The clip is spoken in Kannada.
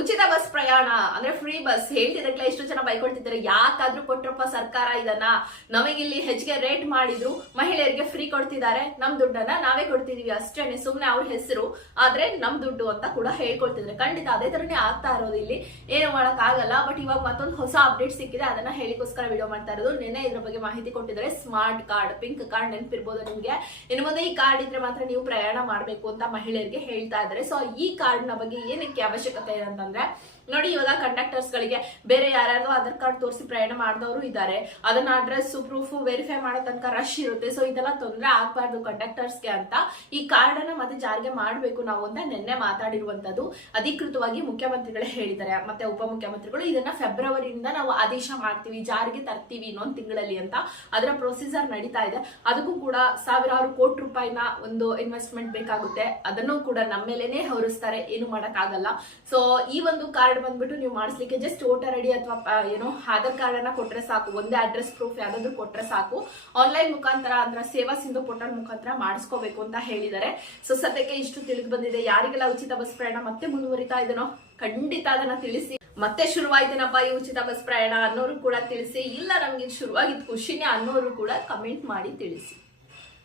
ಉಚಿತ ಬಸ್ ಪ್ರಯಾಣ, ಅಂದ್ರೆ ಫ್ರೀ ಬಸ್ ಹೇಳ್ತಿದ್ದಕ್ಕೆ ಎಷ್ಟು ಜನ ಬೈಕೊಳ್ತಿದ್ದಾರೆ. ಯಾಕಾದ್ರೂ ಕೊಟ್ರಪ್ಪ ಸರ್ಕಾರ ಇದನ್ನ? ನಮಗಿಲ್ಲಿ ಹೆಚ್ಚಿಗೆ ರೇಟ್ ಮಾಡಿದ್ರು, ಮಹಿಳೆಯರಿಗೆ ಫ್ರೀ ಕೊಡ್ತಿದ್ದಾರೆ. ನಮ್ ದುಡ್ಡನ್ನ ನಾವೇ ಕೊಡ್ತಿದೀವಿ. ಅಷ್ಟೇನೆ, ಸುಮ್ನೆ ಅವ್ರ ಹೆಸರು, ಆದ್ರೆ ನಮ್ ದುಡ್ಡು ಅಂತ ಕೂಡ ಹೇಳ್ಕೊಳ್ತಿದ್ರೆ ಖಂಡಿತ ಅದೇ ತರನೇ ಆಗ್ತಾ ಇರೋದು ಇಲ್ಲಿ. ಏನು ಮಾಡಕ್ ಆಗಲ್ಲ ಬಟ್ ಇವಾಗ ಮತ್ತೊಂದು ಹೊಸ ಅಪ್ಡೇಟ್ ಸಿಕ್ಕಿದೆ. ಅದನ್ನ ಹೇಳಿಕೋಸ್ಕರ ವಿಡಿಯೋ ಮಾಡ್ತಾ ಇರೋದು. ನಿನ್ನೆ ಇದ್ರ ಬಗ್ಗೆ ಮಾಹಿತಿ ಕೊಟ್ಟಿದ್ದಾರೆ. ಸ್ಮಾರ್ಟ್ ಕಾರ್ಡ್ ಪಿಂಕ್ ಕಾರ್ಡ್ ನೆನಪಿರ್ಬೋದು ನಿಮ್ಗೆ. ಇನ್ನು ಮುಂದೆ ಈ ಕಾರ್ಡ್ ಇದ್ರೆ ಮಾತ್ರ ನೀವು ಪ್ರಯಾಣ ಮಾಡಬೇಕು ಅಂತ ಮಹಿಳೆಯರಿಗೆ ಹೇಳ್ತಾ ಇದ್ದಾರೆ. ಸೊ ಈ ಕಾರ್ಡ್ನ ಬಗ್ಗೆ ಏನಕ್ಕೆ ಅವಶ್ಯಕತೆ ಇದೆ ಅಂತಂದ್ರೆ, ನೋಡಿ ಇವಾಗ ಕಂಡಕ್ಟರ್ಸ್ ಗಳಿಗೆ ಬೇರೆ ಯಾರ್ಯಾರು ಆಧಾರ್ ಕಾರ್ಡ್ ತೋರಿಸಿ ಪ್ರಯಾಣ ಮಾಡಿದವರು ಇದ್ದಾರೆ ಅದನ್ನ ಅಡ್ರೆಸ್ ಪ್ರೂಫ್ ವೆರಿಫೈ ಮಾಡೋ ತನಕ ರಶ್ ಇರುತ್ತೆ. ಸೊ ಇದೆಲ್ಲ ತೊಂದರೆ ಆಗ್ಬಾರ್ದು ಕಂಡಕ್ಟರ್ಸ್ಗೆ ಅಂತ. ಈ ಕಾರ್ಡ್ ಅನ್ನ ಮತ್ತೆ ಜಾರಿಗೆ ಮಾಡಬೇಕು ನಾವು ಅಂತ ನಿನ್ನೆ ಮಾತಾಡಿರುವಂತದ್ದು ಅಧಿಕೃತವಾಗಿ ಮುಖ್ಯಮಂತ್ರಿಗಳೇ ಹೇಳಿದ್ದಾರೆ. ಮತ್ತೆ ಉಪಮುಖ್ಯಮಂತ್ರಿಗಳು ಇದನ್ನ ಫೆಬ್ರವರಿಯಿಂದ ನಾವು ಆದೇಶ ಮಾಡ್ತೀವಿ, ಜಾರಿಗೆ ತರ್ತೀವಿ ಇನ್ನೊಂದು ತಿಂಗಳಲ್ಲಿ ಅಂತ. ಅದರ ಪ್ರೊಸೀಜರ್ ನಡೀತಾ ಇದೆ. ಅದಕ್ಕೂ ಕೂಡ ಸಾವಿರಾರು ಕೋಟಿ ರೂಪಾಯಿನ ಒಂದು ಇನ್ವೆಸ್ಟ್ಮೆಂಟ್ ಬೇಕಾಗುತ್ತೆ. ಅದನ್ನು ಕೂಡ ನಮ್ಮ ಮೇಲೆನೆ ಹೊರಿಸ್ತಾರೆ. ಏನು ಆಗಲ್ಲ ಸೊ ಈ ಒಂದು ಕಾರ್ಡ್ ಬಂದ್ಬಿಟ್ಟು ನೀವು ಮಾಡಿಸ್ಲಿಕ್ಕೆ ಜಸ್ಟ್ ವೋಟರ್ ಐಡಿ ಅಥವಾ ಏನೋ ಆಧಾರ್ ಕಾರ್ಡ್ ಅನ್ನ ಕೊಟ್ಟರೆ ಸಾಕು, ಒಂದೇ ಅಡ್ರೆಸ್ ಪ್ರೂಫ್ ಯಾವ್ದಾದ್ರು ಕೊಟ್ಟರೆ ಸಾಕು. ಆನ್ಲೈನ್ ಮುಖಾಂತರ ಅಂದ್ರೆ ಸೇವಾ ಸಿಂಧು ಪೋರ್ಟಲ್ ಮುಖಾಂತರ ಮಾಡಿಸ್ಕೋಬೇಕು ಅಂತ ಹೇಳಿದ್ದಾರೆ. ಸೊ ಸದ್ಯಕ್ಕೆ ಇಷ್ಟು ತಿಳಿದು ಬಂದಿದೆ. ಯಾರಿಗೆಲ್ಲ ಉಚಿತ ಬಸ್ ಪ್ರಯಾಣ ಮತ್ತೆ ಮುಂದುವರಿತಾ ಇದನೋ ಖಂಡಿತ ಅದನ್ನ ತಿಳಿಸಿ. ಮತ್ತೆ ಶುರುವಾಯ್ತೇನಪ್ಪ ಈ ಉಚಿತ ಬಸ್ ಪ್ರಯಾಣ ಅನ್ನೋರು ಕೂಡ ತಿಳಿಸಿ. ಇಲ್ಲ, ನಮ್ಗೆ ಶುರುವಾಗಿದ್ದು ಶುರುವಾಗಿದ್ ಖುಷಿನೇ ಅನ್ನೋರು ಕೂಡ ಕಮೆಂಟ್ ಮಾಡಿ ತಿಳಿಸಿ.